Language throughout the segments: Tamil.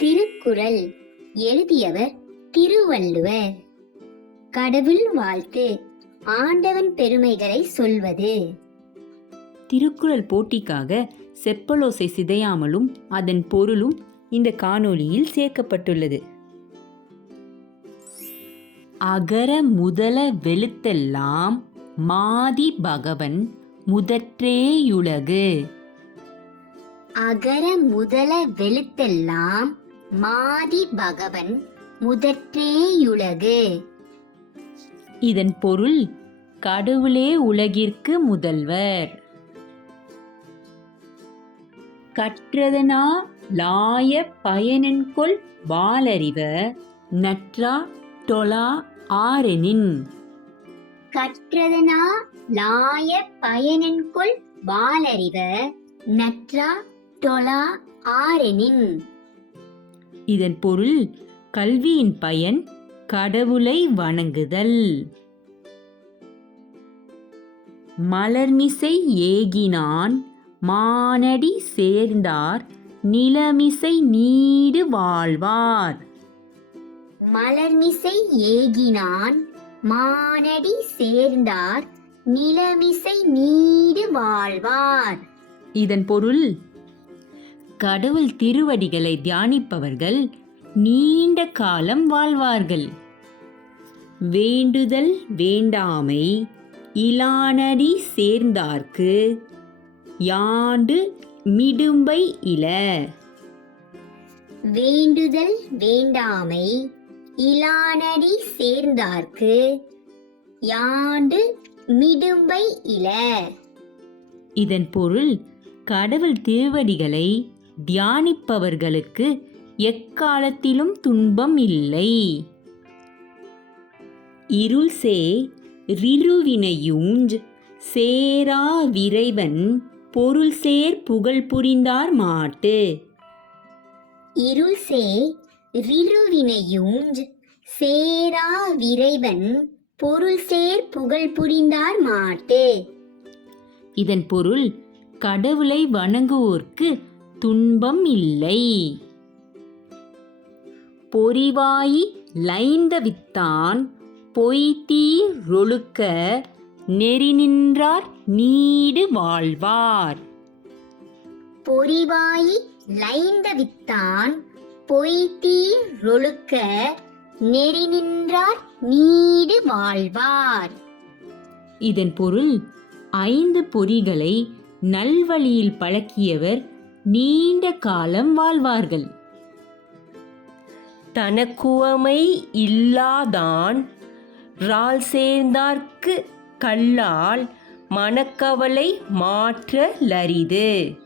திருக்குறள் எழுதியவர் திருவள்ளுவர். கடவுள் வாழ்த்து. ஆண்டவன் பெருமைகளை சொல்வது. திருக்குறள் போட்டிக்காக செப்பலோசை சிதையாமலும் அதன் பொருளும் இந்த காணொளியில் சேர்க்கப்பட்டுள்ளது. அகர முதல வெளுத்தெல்லாம் மாதி பகவன் முதற்றேயுலகு. அகர முதல வெளுத்தெல்லாம் மாதி பகவன் முதற்றேயுலகு. இதன் பொருள் கடவுளே உலகிற்கு முதல்வர். கற்றதனா லாய பயனென்கொள் வாலறிவ நற்றா டொலா ஆரெனின். கற்றதனா லாய பயனென்கொள் வாலறிவ நற்றா டொலா ஆரெனின். இதன் பொருள் கல்வியின் பயன் கடவுளை வணங்குதல். மலர்மிசை ஏகினான் மானடி சேர்ந்தார் நிலமிசை நீடு வாழ்வார். மலர்மிசை ஏகினான் மானடி சேர்ந்தார் நிலமிசை நீடு வாழ்வார். இதன் பொருள் கடவுள் திருவடிகளை தியானிப்பவர்கள் நீண்ட காலம் வாழ்வார்கள். வேண்டுதல் வேண்டாமை இலானடி சேர்ந்தார்க்கு யாண்டு மிடும்பை இல. வேண்டுதல் வேண்டாமை இலானடி சேர்ந்தார்க்கு யாண்டு மிடும்பை இல. இதன் பொருள் கடவுள் திருவடிகளை தியானிப்பவர்களுக்கு எக்காலத்திலும் துன்பம் இல்லை. இருள் சே ரிருவினையூஞ்ச் சேரா விரைவன் பொருள் சேர் புகழ் புரிந்தார் மாட்டு. இருள் சே ரிருவினையூஞ்ச் சேரா விரைவன் பொருள் சேர் புகழ் புரிந்தார் மாட்டு. இதன் பொருள் கடவுளை வணங்குவோர்க்கு துன்பம் இல்லை. பொறிவாயி லைந்த வித்தான் பொய்தீ ரொழுக்க நெறி நின்றார் நீடு வாழ்வார். பொறிவாயி லைந்த வித்தான் பொய்தீ ரொழுக்க நெறி நின்றார் நீடு வாழ்வார். இதன் பொருள் ஐந்து பொறிகளை நல்வழியில் பழக்கியவர் நீண்ட காலம் வாழ்வார்கள். தனக்குவமை இல்லாதான் ரால் சேர்ந்தார்க்கு கல்லால் மனக்கவலை மாற்ற லரிது.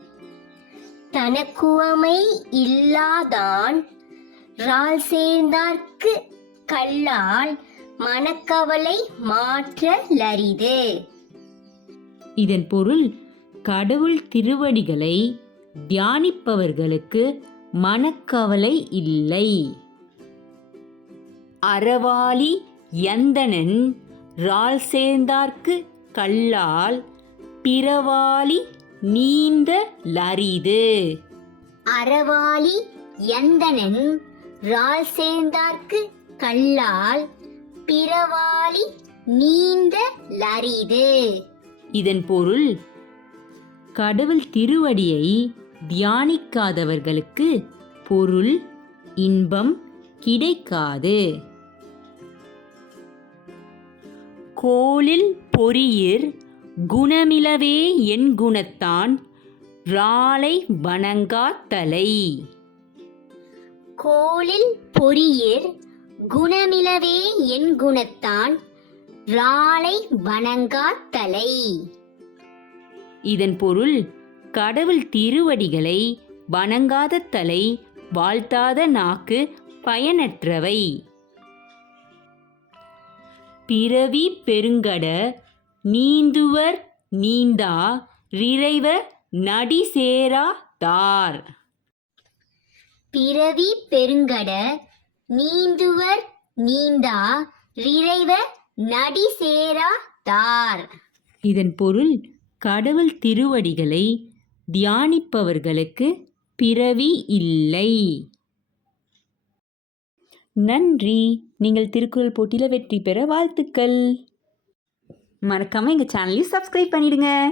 தனக்குவமை இல்லாதான் ரால் சேர்ந்தார்க்கு கல்லால் மனக்கவலை மாற்ற லரிது. இதன் பொருள் கடவுள் திருவடிகளை தியானிப்பவர்களுக்கு மனக்கவலை இல்லை. அறவாளி எந்தனன் ரால் சேர்ந்தார்க்கு கல்லால் பிறவாளி நீந்த லரிது. அறவாளி எந்தனன் ரால் சேர்ந்தார்க்கு கல்லால் பிறவாளி நீந்த லரிது. இதன் பொருள் கடவுள் திருவடியை தியானிக்காதவர்களுக்கு பொருள் இன்பம் கிடைக்காது. கோளில் பொறியிர் குணமிலவே என் குணத்தான் ராளை வணங்காத்தலை கோளில் பொறியிர் குணமிலவே என் குணத்தான் ராளை வணங்காத்தலை இதன் பொருள் கடவுள் திருவடிகளை வணங்காத தலை வாழ்த்தாத நாக்கு பயனற்றவை. பிறவி பெருங்கட நீந்துவர் நீந்தா ரிரைவ நடி சேரா தார். பிறவி பெருங்கட நீந்துவர் நீந்தா ரிரைவ நடி சேரா தார். இதன் பொருள் கடவுள் திருவடிகளை தியானிப்பவர்களுக்கு பிறவி இல்லை. நன்றி. நீங்கள் திருக்குறள் போட்டியில் வெற்றி பெற வாழ்த்துக்கள். மறக்காமல் எங்கள் சேனலையும் சப்ஸ்கிரைப் பண்ணிடுங்க.